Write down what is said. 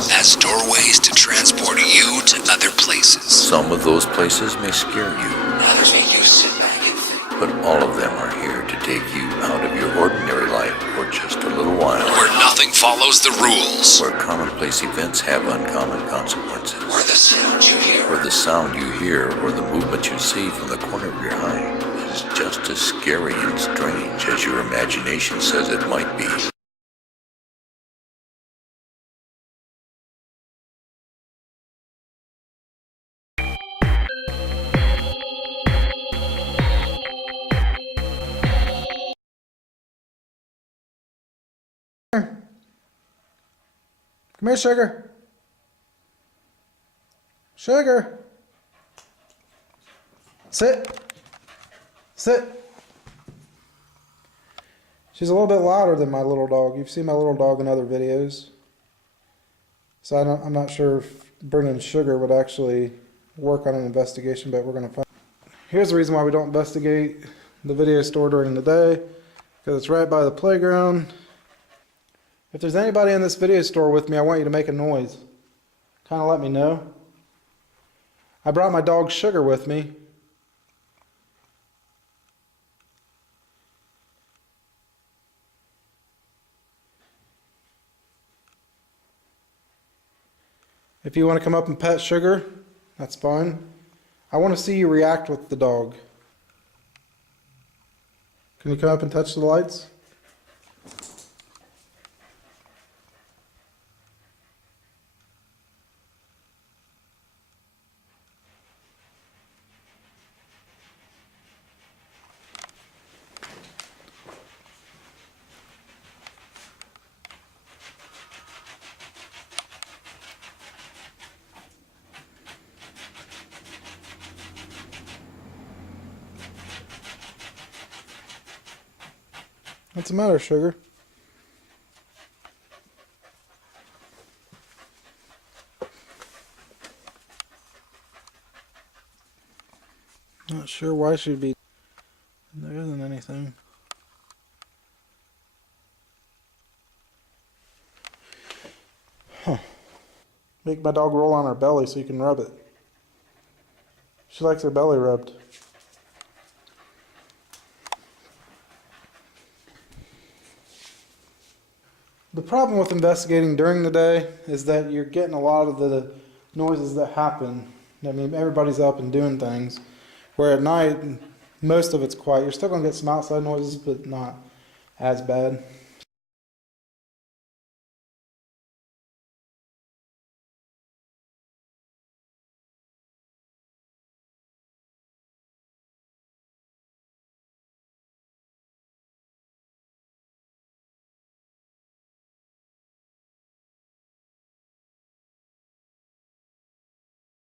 as doorways to transport you to other places. Some of those places may scare you, Others make you sit back and think. but all of them are here to take you out of your ordinary life for just a little while. Where nothing follows the rules. Where commonplace events have uncommon consequences. Where the sound you hear. Where the sound you hear or the movement you see from the corner of your eye is just as scary and strange as your imagination says it might be. Come here, Sugar. Sugar. Sit. Sit. She's a little bit louder than my little dog. You've seen my little dog in other videos. So I'm not sure if bringing Sugar would actually work on an investigation, but we're going to find. Here's the reason why we don't investigate the video store during the day. Because it's right by the playground. If there's anybody in this video store with me, I want you to make a noise. Kind of let me know. I brought my dog Sugar with me. If you want to come up and pet Sugar, that's fine. I want to see you react with the dog. Can you come up and touch the lights? What's the matter, Sugar? Not sure why she'd be. There isn't anything. Huh. Make my dog roll on her belly so you can rub it. She likes her belly rubbed. The problem with investigating during the day is that you're getting a lot of the noises that happen. I mean, everybody's up and doing things. Where at night, most of it's quiet. You're still going to get some outside noises, but not as bad.